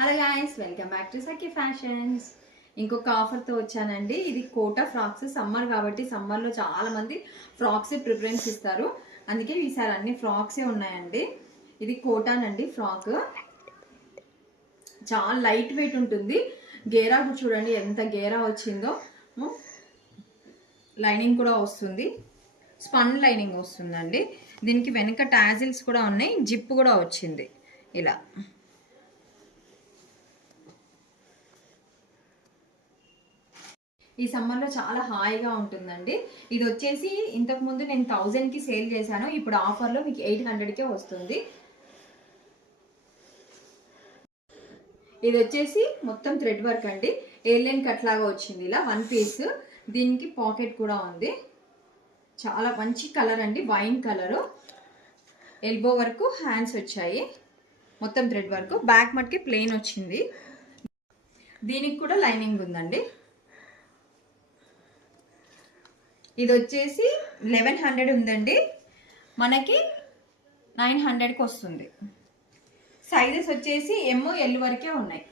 Hello guys, welcome back to Sakhi fashions. ఇంకొక ఆఫర్తో వచ్చానండి. ఇది కోటా ఫ్రాక్స్. సమ్మర్ కాబట్టి సమ్మర్లో చాలా మంది ఫ్రాక్స్ ప్రిఫరెన్స్ ఇస్తారు. అందుకే ఈసారి అన్ని ఫ్రాక్సే ఉన్నాయండి. ఇది కోటానండి ఫ్రాక్. చాలా లైట్ వెయిట్ ఉంటుంది. గేరా చూడండి ఎంత గేరా వచ్చిందో. లైనింగ్ కూడా వస్తుంది, స్పన్ లైనింగ్ వస్తుందండి. దీనికి వెనుక టాజిల్స్ కూడా ఉన్నాయి, జిప్ కూడా వచ్చింది ఇలా. ఈ సమ్మర్లో చాలా హాయిగా ఉంటుందండి. ఇది వచ్చేసి ఇంతకుముందు నేను 1000కి సేల్ చేశాను. ఇప్పుడు ఆఫర్లో మీకు 800కే వస్తుంది. ఇది వచ్చేసి మొత్తం థ్రెడ్ వర్క్ అండి. ఎయిర్లైన్ కట్ లాగా వచ్చింది ఇలా 1 పీస్. దీనికి పాకెట్ కూడా ఉంది. చాలా మంచి కలర్ అండి, వైన్ కలరు. ఎల్బో వరకు హ్యాండ్స్ వచ్చాయి, మొత్తం థ్రెడ్ వర్క్. బ్యాక్ మట్కి ప్లెయిన్ వచ్చింది. దీనికి కూడా లైనింగ్ ఉందండి. ఇది వచ్చేసి 1100 ఉందండి, మనకి 900కి వస్తుంది. సైజెస్ వచ్చేసి ML వరకే ఉన్నాయి.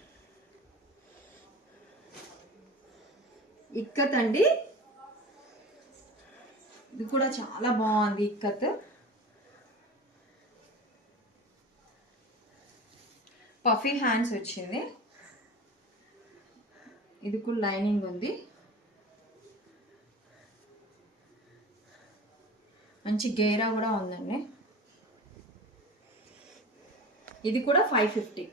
ఇక్కత్ అండి, ఇది కూడా చాలా బాగుంది. ఇక్కత్ పఫీ హ్యాండ్స్ వచ్చింది. ఇది కూడా లైనింగ్ ఉంది. మంచి గేరా కూడా ఉందండి. ఇది కూడా 550.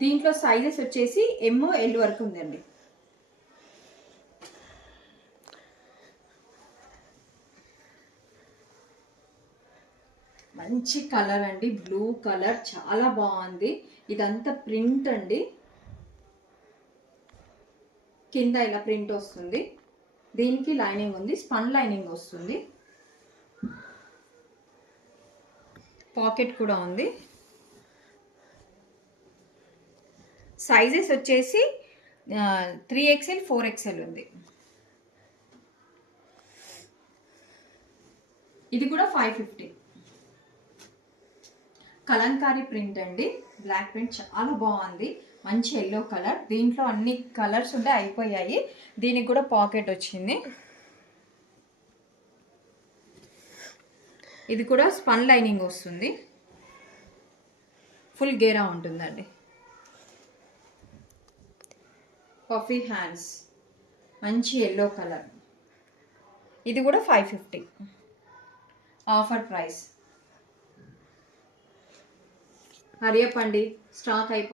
దీంట్లో సైజెస్ వచ్చేసి ML వరకు ఉందండి. మంచి కలర్ అండి, బ్లూ కలర్, చాలా బాగుంది. ఇదంతా ప్రింట్ అండి, కింద ఇలా ప్రింట్ వస్తుంది. దీనికి లైనింగ్ ఉంది, స్పన్ లైనింగ్ వస్తుంది. పాకెట్ కూడా ఉంది. సైజెస్ వచ్చేసి 3XL 4XL ఉంది. ఇది కూడా 550. కలంకారీ ప్రింట్ అండి, బ్లాక్ ప్రింట్, చాలా బాగుంది. మంచి ఎల్లో కలర్. దీంట్లో అన్ని కలర్స్ ఉంటే అయిపోయాయి. దీనికి కూడా పాకెట్ వచ్చింది. ఇది కూడా స్పన్ లైనింగ్ వస్తుంది, ఫుల్ గేరా ఉంటుందండి. పఫీ హ్యాండ్స్, మంచి ఎల్లో కలర్. ఇది కూడా 550 ఆఫర్ ప్రైస్. హరియప్ అండి, స్టాక్ అయిపోయింది.